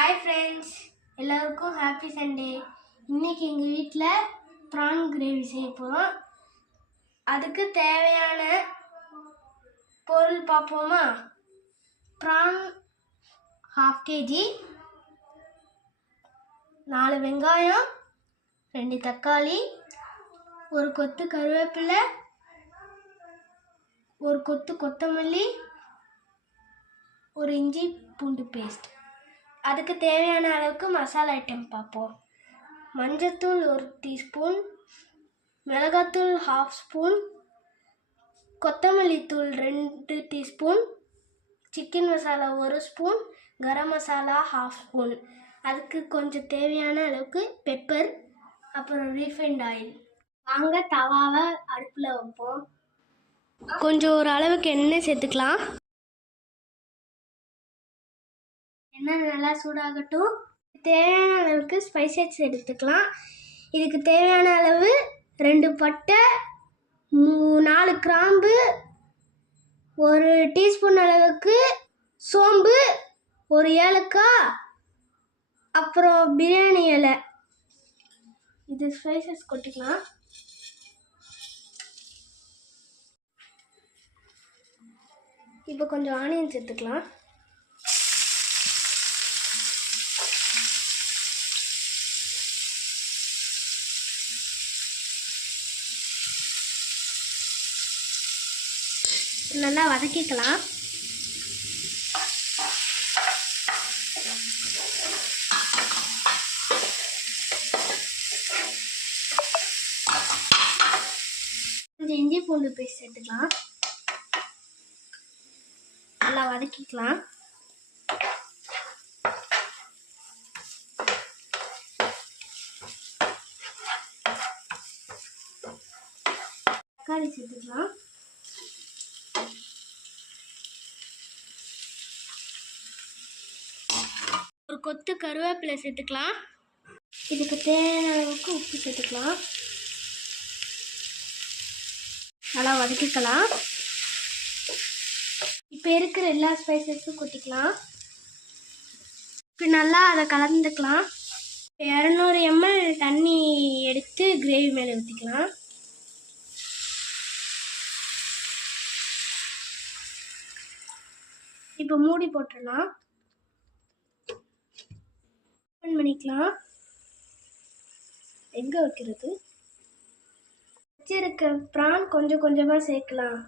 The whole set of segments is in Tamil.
ஹாய் ஃப்ரெண்ட்ஸ், எல்லோருக்கும் ஹாப்பி சண்டே. இன்றைக்கி எங்கள் வீட்டில் ப்ரான் கிரேவி செய்ய போகிறோம். அதுக்கு தேவையான பொருள் பார்ப்போமா? ப்ரான் 1/2 kg, 4 வெங்காயம், 2 தக்காளி, ஒரு கொத்து கருவேப்பிலை, ஒரு கொத்து கொத்தமல்லி, ஒரு இஞ்சி பூண்டு பேஸ்ட். அதுக்கு தேவையான அளவுக்கு மசாலா ஐட்டம் பார்ப்போம். மஞ்சத்தூள் 1 டீஸ்பூன், மிளகாத்தூள் 1/2 ஸ்பூன், கொத்தமல்லி தூள் 2 teaspoon, chicken masala 1 spoon, garam masala 1/2 spoon. அதுக்கு கொஞ்சம் தேவையான அளவுக்கு பெப்பர், அப்புறம் ரீஃபைண்ட் ஆயில். வாங்க தவாவை அடுப்பில் வைப்போம். கொஞ்சம் ஒரு அளவுக்கு எண்ணெய் சேர்த்துக்கலாம். எண்ணெய் நல்லா சூடாகட்டும். தேவையான அளவுக்கு ஸ்பைசஸ் எடுத்துக்கலாம். இதுக்கு தேவையான அளவு 2 பட்டை, 4 கிராம்பு, 1 டீஸ்பூன் அளவுக்கு சோம்பு, 1 ஏலக்காய், அப்புறம் பிரியாணி இலை. இது ஸ்பைசஸ் கொட்டிக்கலாம். இப்போ கொஞ்சம் ஆனியன் சேர்த்துக்கலாம். நல்லா வதக்கிக்கலாம். கொஞ்சம் இஞ்சி பூண்டு பேஸ்ட் சேர்த்துக்கலாம். நல்லா வதக்கிக்கலாம். தக்காளி சேர்த்துக்கலாம். ஒரு கொத்து கருவேப்பிலை சேர்த்துக்கலாம். இதுக்கு தேவையான அளவுக்கு உப்பு சேர்த்துக்கலாம். நல்லா வதக்கிக்கலாம். இப்போ இருக்கிற எல்லா ஸ்பைசஸும் கொட்டிக்கலாம். இப்போ நல்லா அதை கலந்துக்கலாம். 200 ml தண்ணி எடுத்து கிரேவி மேலே ஊற்றிக்கலாம். இப்போ மூடி போட்டுடலாம். ஓப்பன் பண்ணிக்கலாம். எங்கே வைக்கிறது? வச்சிருக்க ப்ரான் கொஞ்சம் கொஞ்சமாக சேர்க்கலாம்.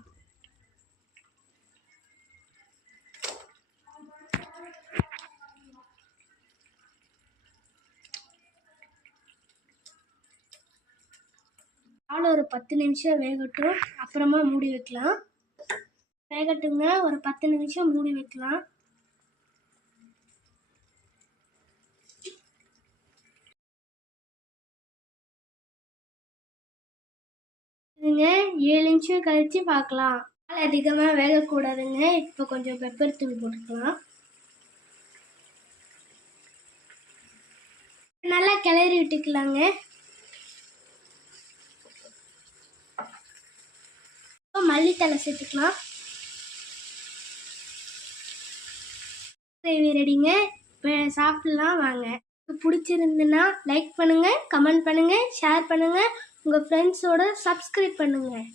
ஒரு 10 நிமிஷம் வேகட்டும். அப்புறமா மூடி வைக்கலாம். வேகட்டுங்க. ஒரு 10 நிமிஷம் மூடி வைக்கலாம். இதுங்க 7 நிமிஷம் கழித்து பார்க்கலாம். அதிகமாக வேகக்கூடாதுங்க. இப்போ கொஞ்சம் பெப்பர் தூள் போட்டுக்கலாம். நல்லா கிளறி விட்டுக்கலாங்க. மல்லித்தலை சேர்த்துக்கலாம். கிரேவி ரெடிங்க. இப்போ சாப்பிடலாம் வாங்க. பிடிச்சிருந்துன்னா லைக் பண்ணுங்கள், கமெண்ட் பண்ணுங்கள், ஷேர் பண்ணுங்கள், உங்கள் ஃப்ரெண்ட்ஸோட சப்ஸ்கிரைப் பண்ணுங்கள்.